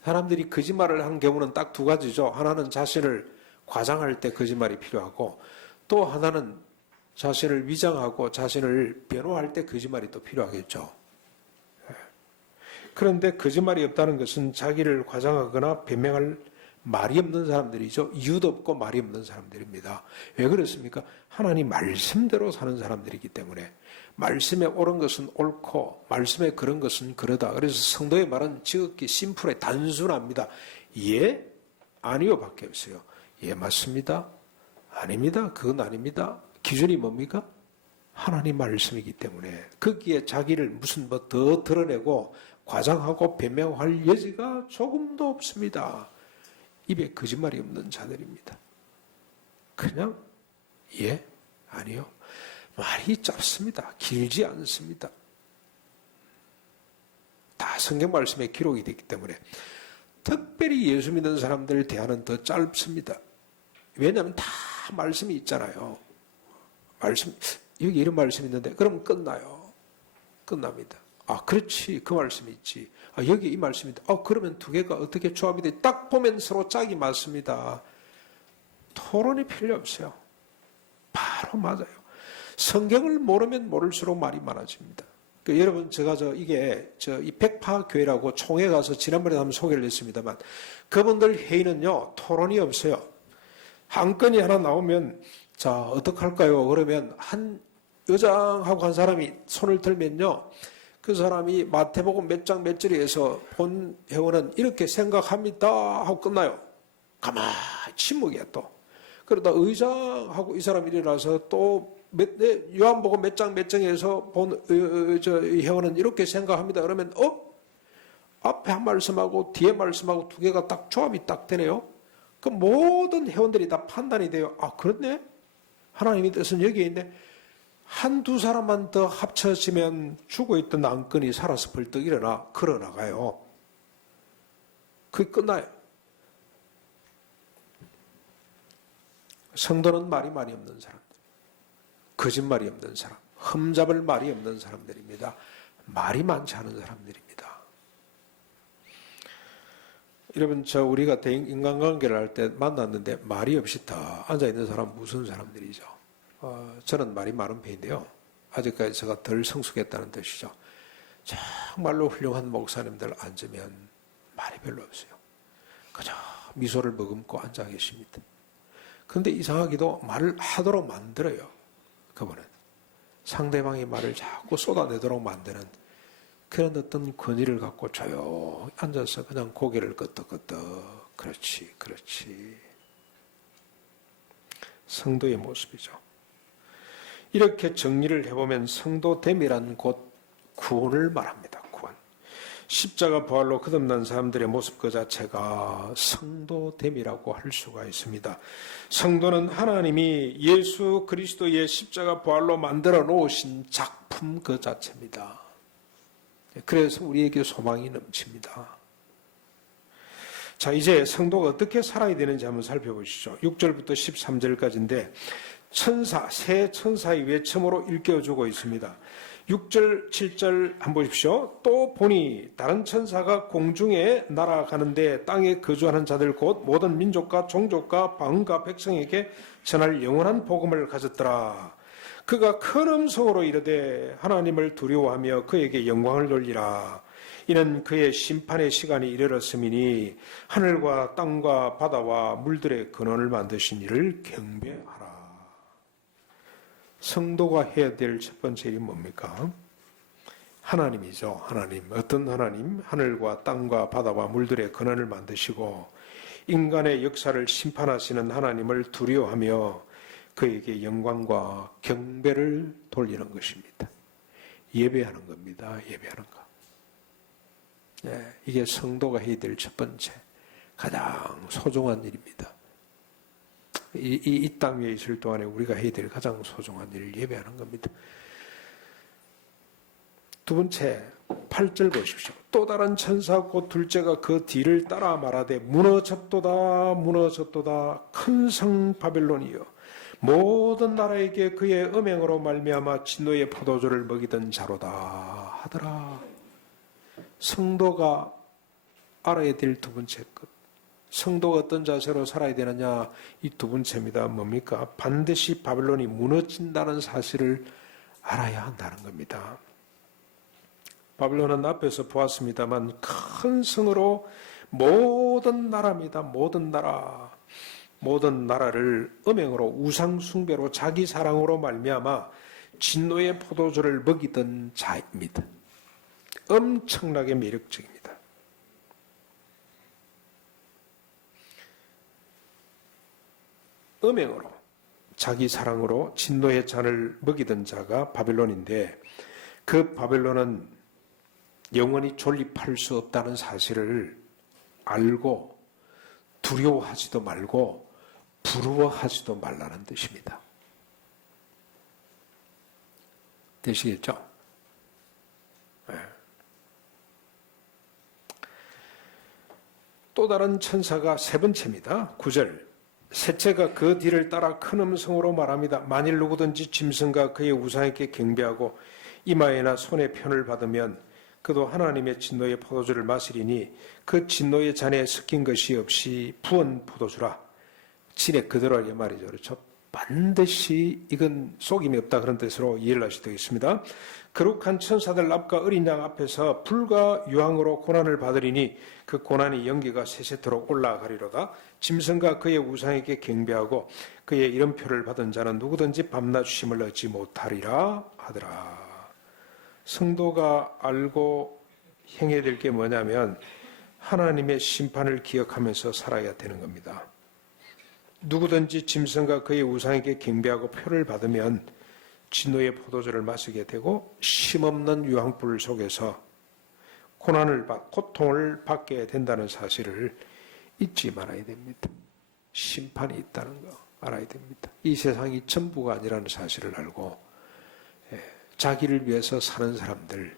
사람들이 거짓말을 하는 경우는 딱 두 가지죠. 하나는 자신을 과장할 때 거짓말이 필요하고 또 하나는 자신을 위장하고 자신을 변호할 때 거짓말이 또 필요하겠죠. 그런데 거짓말이 없다는 것은 자기를 과장하거나 변명할 말이 없는 사람들이죠. 이유도 없고 말이 없는 사람들입니다. 왜 그렇습니까? 하나님 말씀대로 사는 사람들이기 때문에 말씀에 옳은 것은 옳고 말씀에 그런 것은 그러다. 그래서 성도의 말은 지극히 심플해 단순합니다. 예? 아니요 밖에 없어요. 예 맞습니다. 아닙니다. 그건 아닙니다. 기준이 뭡니까? 하나님 말씀이기 때문에 거기에 자기를 무슨 뭐 더 드러내고 과장하고 변명할 여지가 조금도 없습니다. 입에 거짓말이 없는 자들입니다. 그냥 예? 아니요. 말이 짧습니다. 길지 않습니다. 다 성경 말씀에 기록이 되기 때문에 특별히 예수 믿는 사람들 대화는 더 짧습니다. 왜냐하면 다 말씀이 있잖아요. 말씀, 여기 이런 말씀이 있는데 그럼 끝나요. 끝납니다. 아, 그렇지. 그 말씀이 있지. 아, 여기 이 말씀이 있다. 그러면 두 개가 어떻게 조합이 돼? 딱 보면 서로 짝이 맞습니다. 토론이 필요 없어요. 바로 맞아요. 성경을 모르면 모를수록 말이 많아집니다. 여러분, 제가 이 백파교회라고 총회 가서 지난번에 한번 소개를 했습니다만, 그분들 회의는요, 토론이 없어요. 한 건이 하나 나오면, 자, 어떡할까요? 그러면 한 의장하고 한 사람이 손을 들면요, 그 사람이 마태복음 몇 장 몇 절에서 본 회원은 이렇게 생각합니다 하고 끝나요. 가만히 침묵이야 또. 그러다 의장하고 이 사람이 일어나서 또 요한복음 몇 장 몇 장에서 본 회원은 이렇게 생각합니다. 그러면 앞에 한 말씀하고 뒤에 말씀하고 두 개가 딱 조합이 딱 되네요. 그 모든 회원들이 다 판단이 돼요. 아, 그렇네. 하나님의 뜻은 여기에 있네. 한두 사람만 더 합쳐지면 죽어있던 안건이 살아서 벌떡 일어나 걸어나가요. 그게 끝나요. 성도는 말이 없는 사람들, 거짓말이 없는 사람, 흠잡을 말이 없는 사람들입니다. 말이 많지 않은 사람들입니다. 여러분, 우리가 인간관계를 할 때 만났는데 말이 없이 다 앉아있는 사람 무슨 사람들이죠? 저는 말이 많은 편인데요. 아직까지 제가 덜 성숙했다는 뜻이죠. 정말로 훌륭한 목사님들 앉으면 말이 별로 없어요. 그저 미소를 머금고 앉아 계십니다. 그런데 이상하게도 말을 하도록 만들어요. 그분은. 상대방의 말을 자꾸 쏟아내도록 만드는 그런 어떤 권위를 갖고 조용히 앉아서 그냥 고개를 끄덕끄덕. 그렇지, 그렇지. 성도의 모습이죠. 이렇게 정리를 해보면 성도됨이란 곧 구원을 말합니다. 구원. 십자가 부활로 거듭난 사람들의 모습 그 자체가 성도됨이라고 할 수가 있습니다. 성도는 하나님이 예수 그리스도의 십자가 부활로 만들어 놓으신 작품 그 자체입니다. 그래서 우리에게 소망이 넘칩니다. 자, 이제 성도가 어떻게 살아야 되는지 한번 살펴보시죠. 6절부터 13절까지인데 새 천사의 외침으로 일깨워주고 있습니다. 6절, 7절 한번 보십시오. 또 보니 다른 천사가 공중에 날아가는데 땅에 거주하는 자들 곧 모든 민족과 종족과 방언과 백성에게 전할 영원한 복음을 가졌더라. 그가 큰 음성으로 이르되 하나님을 두려워하며 그에게 영광을 돌리라. 이는 그의 심판의 시간이 이르렀음이니 하늘과 땅과 바다와 물들의 근원을 만드신 이를 경배하라. 성도가 해야 될 첫 번째 일이 뭡니까? 하나님이죠. 하나님. 어떤 하나님? 하늘과 땅과 바다와 물들의 근원을 만드시고 인간의 역사를 심판하시는 하나님을 두려워하며 그에게 영광과 경배를 돌리는 것입니다. 예배하는 겁니다. 예배하는 것. 네, 이게 성도가 해야 될 첫 번째, 가장 소중한 일입니다. 이 땅 위에 있을 동안에 우리가 해야 될 가장 소중한 일을 예배하는 겁니다. 두 번째, 8절 보십시오. 또 다른 천사 곧 둘째가 그 뒤를 따라 말하되 무너졌도다 무너졌도다 큰 성 바벨론이여 모든 나라에게 그의 음행으로 말미암아 진노의 포도주를 먹이던 자로다 하더라. 성도가 알아야 될 두 번째 것. 성도가 어떤 자세로 살아야 되느냐, 이 두 번째입니다. 뭡니까? 반드시 바벨론이 무너진다는 사실을 알아야 한다는 겁니다. 바벨론은 앞에서 보았습니다만 큰 성으로 모든 나라입니다. 모든 나라를 음행으로 우상 숭배로 자기 사랑으로 말미암아 진노의 포도주를 먹이던 자입니다. 엄청나게 매력적입니다. 음행으로 자기 사랑으로 진노의 잔을 먹이던 자가 바벨론인데 그 바벨론은 영원히 존립할 수 없다는 사실을 알고 두려워하지도 말고 부러워하지도 말라는 뜻입니다. 되시겠죠? 네. 또 다른 천사가 세 번째입니다. 9절. 셋째가 그 뒤를 따라 큰 음성으로 말합니다. 만일 누구든지 짐승과 그의 우상에게 경배하고 이마에나 손에 편을 받으면 그도 하나님의 진노의 포도주를 마시리니 그 진노의 잔에 섞인 것이 없이 부은 포도주라. 진액 그대로 이 말이죠. 그렇죠? 반드시 이건 속임이 없다 그런 뜻으로 이해를 하셔야 되겠습니다. 거룩한 천사들 앞과 어린 양 앞에서 불과 유황으로 고난을 받으리니 그 고난이 연기가 세세토록 올라가리로다. 짐승과 그의 우상에게 경배하고 그의 이름표를 받은 자는 누구든지 밤낮 쉼을 얻지 못하리라 하더라. 성도가 알고 행해야 될 게 뭐냐면 하나님의 심판을 기억하면서 살아야 되는 겁니다. 누구든지 짐승과 그의 우상에게 경배하고 표를 받으면 진노의 포도주를 마시게 되고 쉼없는 유황불 속에서 고통을 받게 된다는 사실을 잊지 말아야 됩니다. 심판이 있다는 거 알아야 됩니다. 이 세상이 전부가 아니라는 사실을 알고 자기를 위해서 사는 사람들,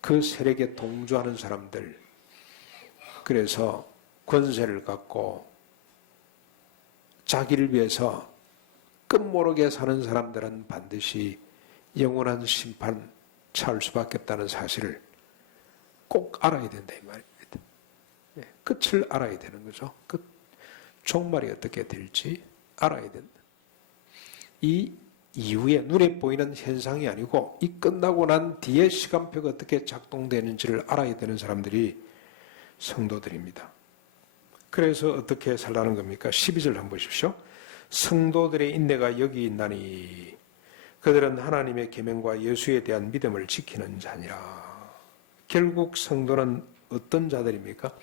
그 세력에 동조하는 사람들, 그래서 권세를 갖고 자기를 위해서 끝모르게 사는 사람들은 반드시 영원한 심판 처할 수밖에 없다는 사실을 꼭 알아야 된다 이 말입니다. 끝을 알아야 되는 거죠. 끝 종말이 어떻게 될지 알아야 된다. 이 이후에 눈에 보이는 현상이 아니고 이 끝나고 난 뒤에 시간표가 어떻게 작동되는지를 알아야 되는 사람들이 성도들입니다. 그래서 어떻게 살라는 겁니까? 12절 한번 보십시오. 성도들의 인내가 여기 있나니 그들은 하나님의 계명과 예수에 대한 믿음을 지키는 자니라. 결국 성도는 어떤 자들입니까?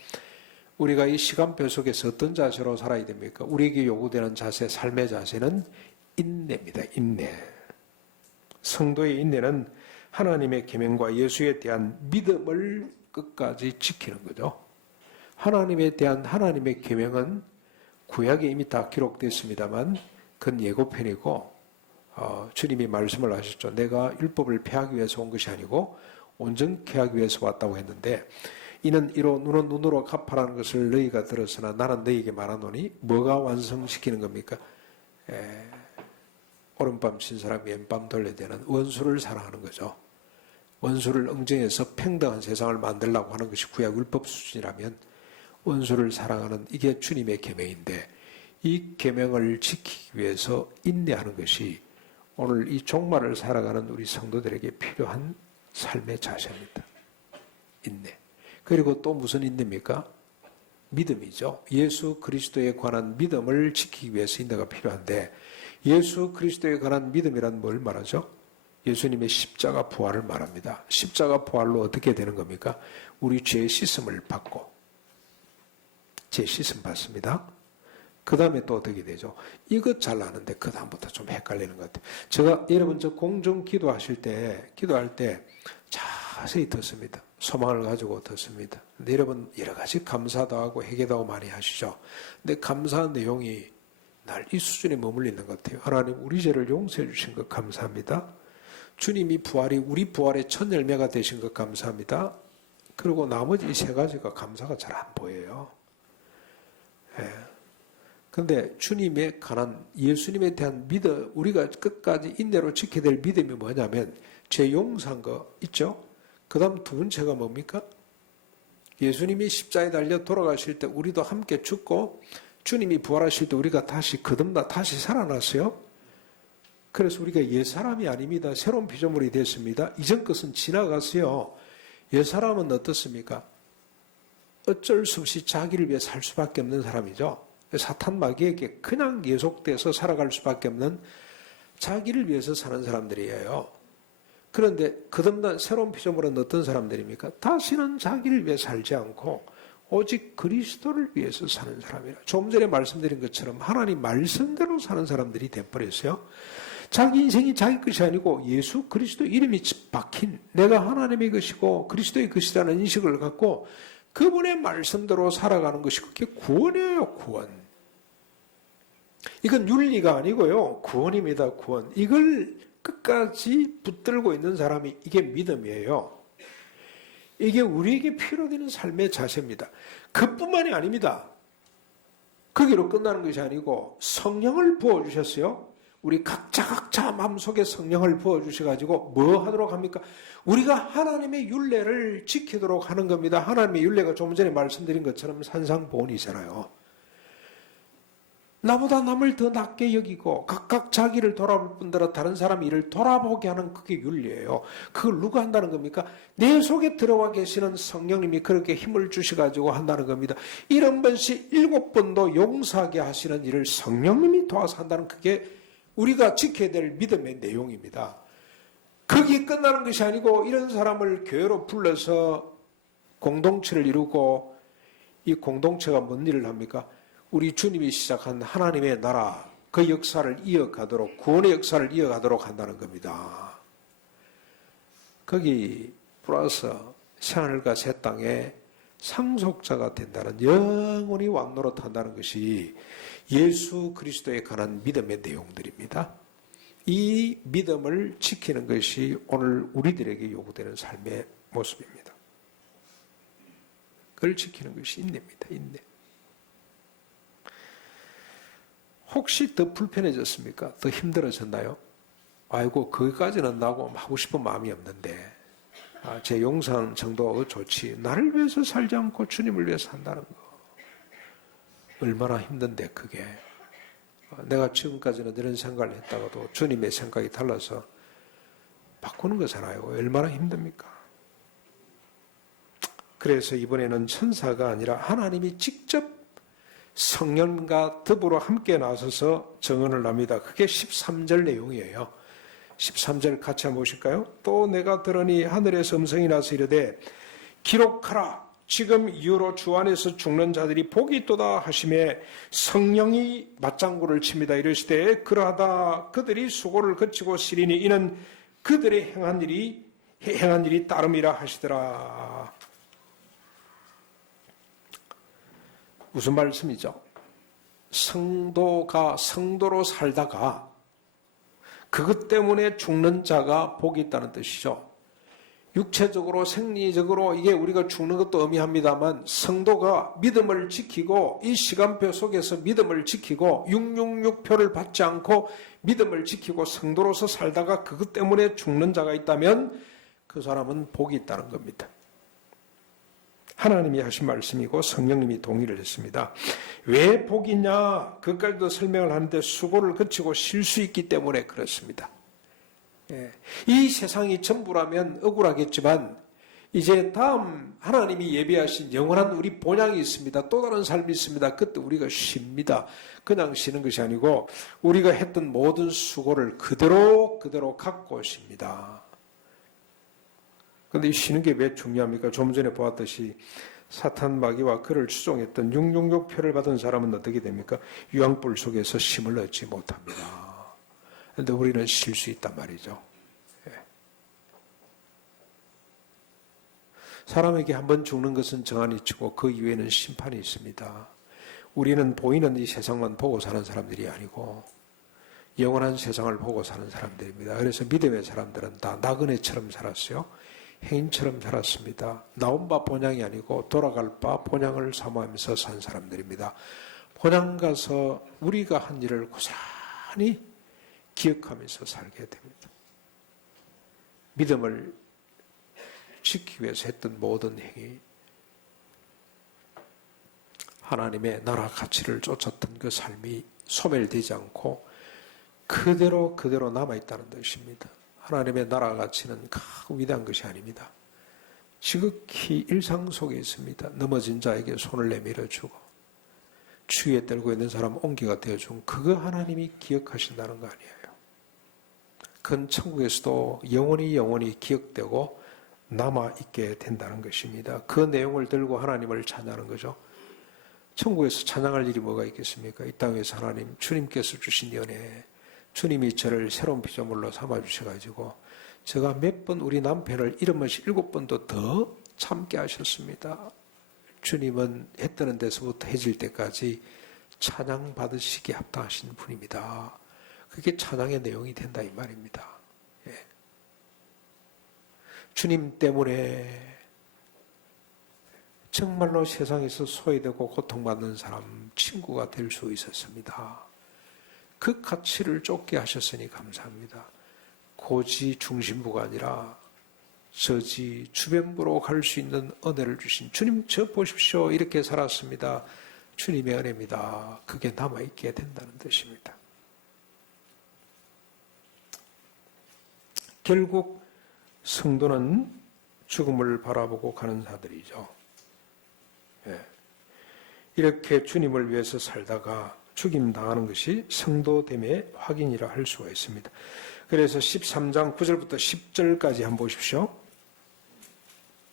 우리가 이 시간표 속에서 어떤 자세로 살아야 됩니까? 우리에게 요구되는 자세, 삶의 자세는 인내입니다. 인내. 성도의 인내는 하나님의 계명과 예수에 대한 믿음을 끝까지 지키는 거죠. 하나님에 대한 하나님의 계명은 구약에 이미 다 기록됐습니다만 그건 예고편이고 주님이 말씀을 하셨죠. 내가 율법을 폐하기 위해서 온 것이 아니고 온전케 하기 위해서 왔다고 했는데 이는 이로 눈은 눈으로 갚아라는 것을 너희가 들었으나 나는 너희에게 말하노니 뭐가 완성시키는 겁니까? 오른밤 친 사람이 왼밤 돌려야 되는 원수를 사랑하는 거죠. 원수를 응징해서 평등한 세상을 만들려고 하는 것이 구약 율법 수준이라면 원수를 사랑하는 이게 주님의 계명인데 이 계명을 지키기 위해서 인내하는 것이 오늘 이 종말을 살아가는 우리 성도들에게 필요한 삶의 자세입니다. 인내. 그리고 또 무슨 인내입니까? 믿음이죠. 예수 그리스도에 관한 믿음을 지키기 위해서 인내가 필요한데 예수 그리스도에 관한 믿음이란 뭘 말하죠? 예수님의 십자가 부활을 말합니다. 십자가 부활로 어떻게 되는 겁니까? 우리 죄 씻음을 받고 죄 씻음 받습니다. 그 다음에 또 어떻게 되죠? 이것 잘 아는데 그 다음부터 좀 헷갈리는 것 같아요. 제가 여러분 저 공중 기도할 때 자세히 듣습니다. 소망을 가지고 듣습니다. 근데 여러분 여러 가지 감사도 하고 회개도 하고 많이 하시죠. 근데 감사한 내용이 날 이 수준에 머물리는 것 같아요. 하나님 우리 죄를 용서해 주신 것 감사합니다. 주님이 우리 부활의 첫 열매가 되신 것 감사합니다. 그리고 나머지 이 세 가지가 감사가 잘 안 보여요. 그런데 주님에 관한 예수님에 대한 믿음, 우리가 끝까지 인내로 지켜야 될 믿음이 뭐냐면 죄 용서한 거 있죠? 그 다음 두 번째가 뭡니까? 예수님이 십자가에 달려 돌아가실 때 우리도 함께 죽고 주님이 부활하실 때 우리가 다시 거듭나 다시 살아났어요. 그래서 우리가 옛사람이 아닙니다. 새로운 피조물이 됐습니다. 이전 것은 지나갔어요. 옛사람은 어떻습니까? 어쩔 수 없이 자기를 위해 살 수밖에 없는 사람이죠. 사탄 마귀에게 그냥 계속돼서 살아갈 수밖에 없는 자기를 위해서 사는 사람들이에요. 그런데 거듭난 새로운 피조물은 어떤 사람들입니까? 다시는 자기를 위해 살지 않고 오직 그리스도를 위해서 사는 사람이라. 좀 전에 말씀드린 것처럼 하나님 말씀대로 사는 사람들이 돼버렸어요. 자기 인생이 자기 것이 아니고 예수 그리스도 이름이 박힌 내가 하나님의 것이고 그리스도의 것이라는 인식을 갖고 그분의 말씀대로 살아가는 것이 그게 구원이에요. 구원. 이건 윤리가 아니고요. 구원입니다. 구원. 이걸 끝까지 붙들고 있는 사람이 이게 믿음이에요. 이게 우리에게 필요되는 삶의 자세입니다. 그뿐만이 아닙니다. 거기로 끝나는 것이 아니고 성령을 부어주셨어요. 우리 각자 마음속에 성령을 부어주셔가지고 뭐 하도록 합니까? 우리가 하나님의 율례를 지키도록 하는 겁니다. 하나님의 율례가 조금 전에 말씀드린 것처럼 산상보온이잖아요. 나보다 남을 더 낮게 여기고 각각 자기를 돌아볼 뿐더러 다른 사람 일을 돌아보게 하는 그게 윤리예요. 그걸 누가 한다는 겁니까? 내 속에 들어와 계시는 성령님이 그렇게 힘을 주셔가지고 한다는 겁니다. 70번씩 7번도 용서하게 하시는 일을 성령님이 도와서 한다는 그게 우리가 지켜야 될 믿음의 내용입니다. 거기에 끝나는 것이 아니고 이런 사람을 교회로 불러서 공동체를 이루고 이 공동체가 뭔 일을 합니까? 우리 주님이 시작한 하나님의 나라 그 역사를 이어가도록 구원의 역사를 이어가도록 한다는 겁니다. 거기 플러스 새하늘과 새 땅의 상속자가 된다는 영원히 왕노릇한다는 것이 예수 그리스도에 관한 믿음의 내용들입니다. 이 믿음을 지키는 것이 오늘 우리들에게 요구되는 삶의 모습입니다. 그걸 지키는 것이 인내입니다. 인내. 혹시 더 불편해졌습니까? 더 힘들어졌나요? 아이고 거기까지는 나고 하고 싶은 마음이 없는데 제 용상 정도가 좋지 나를 위해서 살지 않고 주님을 위해서 산다는 거 얼마나 힘든데 그게 내가 지금까지는 이런 생각을 했다가도 주님의 생각이 달라서 바꾸는 거잖아요. 얼마나 힘듭니까? 그래서 이번에는 천사가 아니라 하나님이 직접 성령과 더불어 함께 나서서 증언을 합니다. 그게 13절 내용이에요. 13절 같이 한번 보실까요? 또 내가 들으니 하늘에서 음성이 나서 이르되 기록하라. 지금 이후로 주 안에서 죽는 자들이 복이 있도다 하심에 성령이 맞장구를 칩니다. 이르시되 그러하다 그들이 수고를 거치고 시리니 이는 그들의 행한 일이 따름이라 하시더라. 무슨 말씀이죠? 성도가 성도로 살다가 그것 때문에 죽는 자가 복이 있다는 뜻이죠. 육체적으로 생리적으로 이게 우리가 죽는 것도 의미합니다만 성도가 믿음을 지키고 이 시간표 속에서 믿음을 지키고 666표를 받지 않고 믿음을 지키고 성도로서 살다가 그것 때문에 죽는 자가 있다면 그 사람은 복이 있다는 겁니다. 하나님이 하신 말씀이고 성령님이 동의를 했습니다. 왜 복이냐? 그까지도 설명을 하는데 수고를 거치고 쉴 수 있기 때문에 그렇습니다. 이 세상이 전부라면 억울하겠지만 이제 다음 하나님이 예비하신 영원한 우리 본향이 있습니다. 또 다른 삶이 있습니다. 그때 우리가 쉽니다. 그냥 쉬는 것이 아니고 우리가 했던 모든 수고를 그대로 갖고 오십니다. 그런데 이 쉬는 게 왜 중요합니까? 좀 전에 보았듯이 사탄 마귀와 그를 추종했던 666표를 받은 사람은 어떻게 됩니까? 유황불 속에서 쉼을 얻지 못합니다. 그런데 우리는 쉴 수 있단 말이죠. 사람에게 한번 죽는 것은 정한이 치고 그 이후에는 심판이 있습니다. 우리는 보이는 이 세상만 보고 사는 사람들이 아니고 영원한 세상을 보고 사는 사람들입니다. 그래서 믿음의 사람들은 다 나그네처럼 살았어요. 행인처럼 살았습니다. 나온 바 본향이 아니고 돌아갈 바 본향을 사모하면서 산 사람들입니다. 본향 가서 우리가 한 일을 고스란히 기억하면서 살게 됩니다. 믿음을 지키기 위해서 했던 모든 행위, 하나님의 나라 가치를 쫓았던 그 삶이 소멸되지 않고 그대로 남아있다는 뜻입니다. 하나님의 나라 가치는 위대한 것이 아닙니다. 지극히 일상 속에 있습니다. 넘어진 자에게 손을 내밀어주고 추위에 떨고 있는 사람 온기가 되어준 그거 하나님이 기억하신다는 거 아니에요. 그건 천국에서도 영원히 기억되고 남아있게 된다는 것입니다. 그 내용을 들고 하나님을 찬양하는 거죠. 천국에서 찬양할 일이 뭐가 있겠습니까? 이 땅에서 하나님, 주님께서 주신 연애, 주님이 저를 새로운 피조물로 삼아주셔가지고 제가 몇 번 우리 남편을 7번도 더 참게 하셨습니다. 주님은 해 뜨는 데서부터 해질 때까지 찬양 받으시기에 합당하신 분입니다. 그게 찬양의 내용이 된다 이 말입니다. 주님 때문에 정말로 세상에서 소외되고 고통받는 사람 친구가 될 수 있었습니다. 그 가치를 쫓게 하셨으니 감사합니다. 고지 중심부가 아니라 저지 주변부로 갈 수 있는 은혜를 주신 주님, 저 보십시오. 이렇게 살았습니다. 주님의 은혜입니다. 그게 남아있게 된다는 뜻입니다. 결국 성도는 죽음을 바라보고 가는 자들이죠. 예. 이렇게 주님을 위해서 살다가 죽임당하는 것이 성도됨의 확인이라 할 수가 있습니다. 그래서 13장 9절부터 10절까지 한번 보십시오.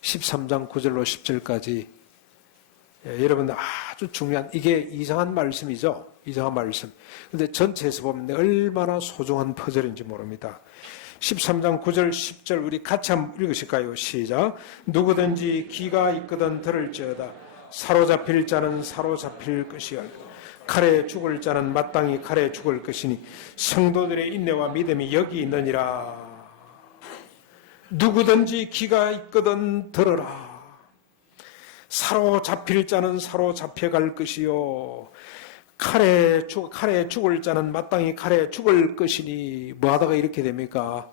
13장 9절로 10절까지 여러분 아주 중요한, 이게 이상한 말씀이죠. 이상한 말씀. 근데 전체에서 보면 얼마나 소중한 퍼즐인지 모릅니다. 13장 9절 10절 우리 같이 한번 읽으실까요? 시작. 누구든지 귀가 있거든 들을지어다. 사로잡힐 자는 사로잡힐 것이요 칼에 죽을 자는 마땅히 칼에 죽을 것이니 성도들의 인내와 믿음이 여기 있느니라. 누구든지 귀가 있거든 들어라. 사로잡힐 자는 사로잡혀갈 것이요 칼에 죽을 자는 마땅히 칼에 죽을 것이니. 뭐 하다가 이렇게 됩니까?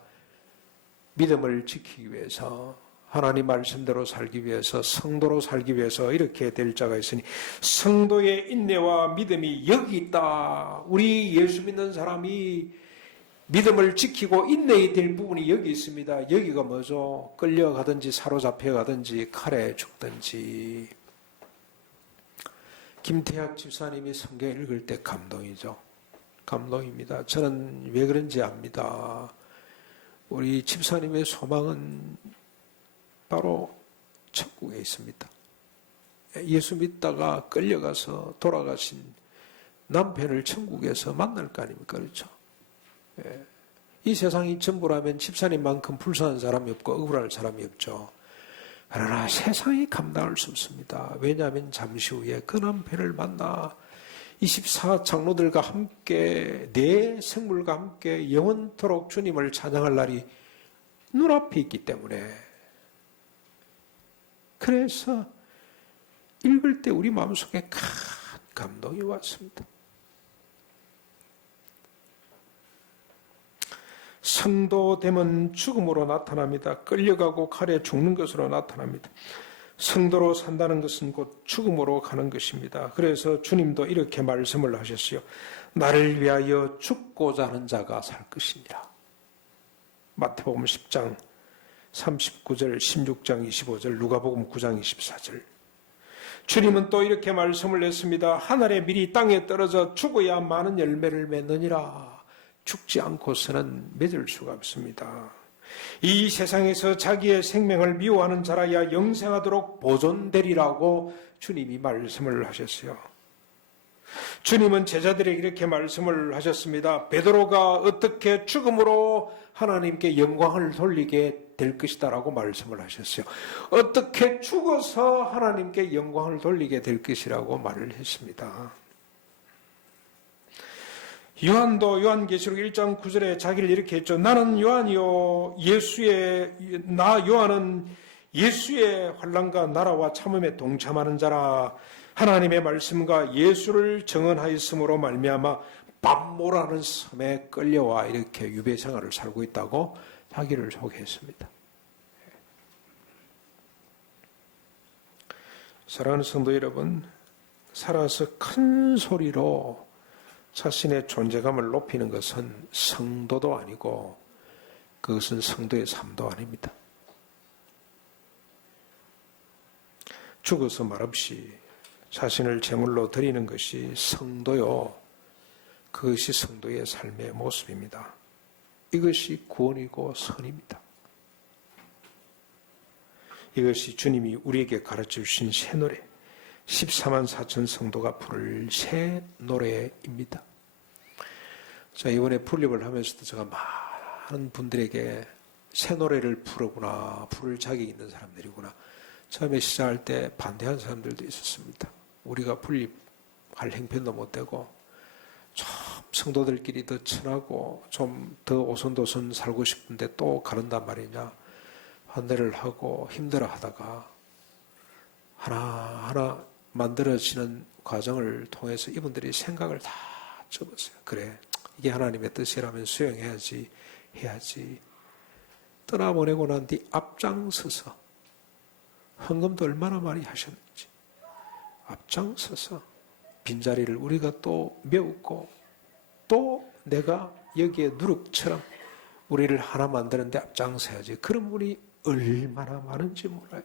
믿음을 지키기 위해서, 하나님 말씀대로 살기 위해서, 성도로 살기 위해서 이렇게 될 자가 있으니 성도의 인내와 믿음이 여기 있다. 우리 예수 믿는 사람이 믿음을 지키고 인내해야 될 부분이 여기 있습니다. 여기가 뭐죠? 끌려가든지 사로잡혀가든지 칼에 죽든지. 김태학 집사님이 성경 읽을 때 감동이죠. 감동입니다. 저는 왜 그런지 압니다. 우리 집사님의 소망은 바로 천국에 있습니다. 예수 믿다가 끌려가서 돌아가신 남편을 천국에서 만날 거 아닙니까? 그렇죠? 이 세상이 전부라면 집사님만큼 불쌍한 사람이 없고 억울할 사람이 없죠. 그러나 세상이 감당할 수 없습니다. 왜냐하면 잠시 후에 그 남편을 만나 24 장로들과 함께 내 생물과 함께 영원토록 주님을 찬양할 날이 눈앞에 있기 때문에, 그래서 읽을 때 우리 마음속에 큰 감동이 왔습니다. 성도됨은 죽음으로 나타납니다. 끌려가고 칼에 죽는 것으로 나타납니다. 성도로 산다는 것은 곧 죽음으로 가는 것입니다. 그래서 주님도 이렇게 말씀을 하셨어요. 나를 위하여 죽고자 하는 자가 살 것이니라. 마태복음 10장 39절, 16장 25절, 누가복음 9장 24절. 주님은 또 이렇게 말씀을 했습니다. 하늘의 밀이 땅에 떨어져 죽어야 많은 열매를 맺느니라. 죽지 않고서는 맺을 수가 없습니다. 이 세상에서 자기의 생명을 미워하는 자라야 영생하도록 보존되리라고 주님이 말씀을 하셨어요. 주님은 제자들에게 이렇게 말씀을 하셨습니다. 베드로가 어떻게 죽음으로 하나님께 영광을 돌리게 될 것이다라고 말씀을 하셨어요. 어떻게 죽어서 하나님께 영광을 돌리게 될 것이라고 말을 했습니다. 요한도 요한계시록 1장 9절에 자기를 이렇게 했죠. 나는 요한이요 요한은 예수의 환난과 나라와 참음에 동참하는 자라. 하나님의 말씀과 예수를 증언하였으므로 말미암아 밤모라는 섬에 끌려와 이렇게 유배 생활을 살고 있다고 자기를 소개했습니다. 사랑하는 성도 여러분, 살아서 큰 소리로 자신의 존재감을 높이는 것은 성도도 아니고 그것은 성도의 삶도 아닙니다. 죽어서 말없이 자신을 제물로 드리는 것이 성도요. 그것이 성도의 삶의 모습입니다. 이것이 구원이고 선입니다. 이것이 주님이 우리에게 가르쳐 주신 새 노래, 14만 4천 성도가 부를 새 노래입니다. 자, 이번에 풀립을 하면서도 제가 많은 분들에게 새 노래를 부르구나, 부를 자격이 있는 사람들이구나. 처음에 시작할 때 반대한 사람들도 있었습니다. 우리가 풀립할 형편도 못 되고 좀 성도들끼리 더 친하고 좀 더 오손도손 살고 싶은데 또 가른단 말이냐, 반대를 하고 힘들어 하다가 하나하나 만들어지는 과정을 통해서 이분들이 생각을 다 접었어요. 그래, 이게 하나님의 뜻이라면 수용해야지, 해야지. 떠나보내고 난 뒤 앞장서서 헌금도 얼마나 많이 하셨는지 앞장서서 빈자리를 우리가 또 메우고 또 내가 여기에 누룩처럼 우리를 하나 만드는데 앞장서야지. 그런 분이 얼마나 많은지 몰라요.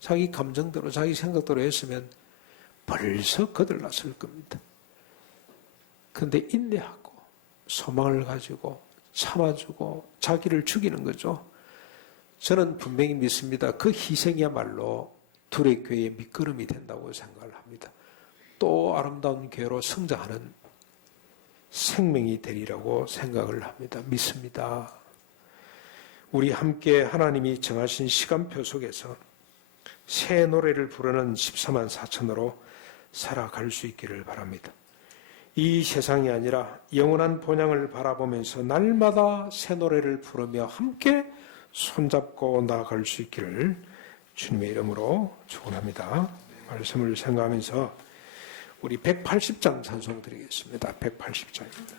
자기 감정대로 자기 생각대로 했으면 벌써 거들났을 겁니다. 그런데 인내하고 소망을 가지고 참아주고 자기를 죽이는 거죠. 저는 분명히 믿습니다. 그 희생이야말로 둘의 교회의 밑거름이 된다고 생각을 합니다. 또 아름다운 교회로 성장하는 생명이 되리라고 생각을 합니다. 믿습니다. 우리 함께 하나님이 정하신 시간표 속에서 새 노래를 부르는 14만 4천으로 살아갈 수 있기를 바랍니다. 이 세상이 아니라 영원한 본향을 바라보면서 날마다 새 노래를 부르며 함께 손잡고 나아갈 수 있기를 주님의 이름으로 축원합니다. 말씀을 생각하면서 우리 180장 찬송 드리겠습니다. 180장입니다.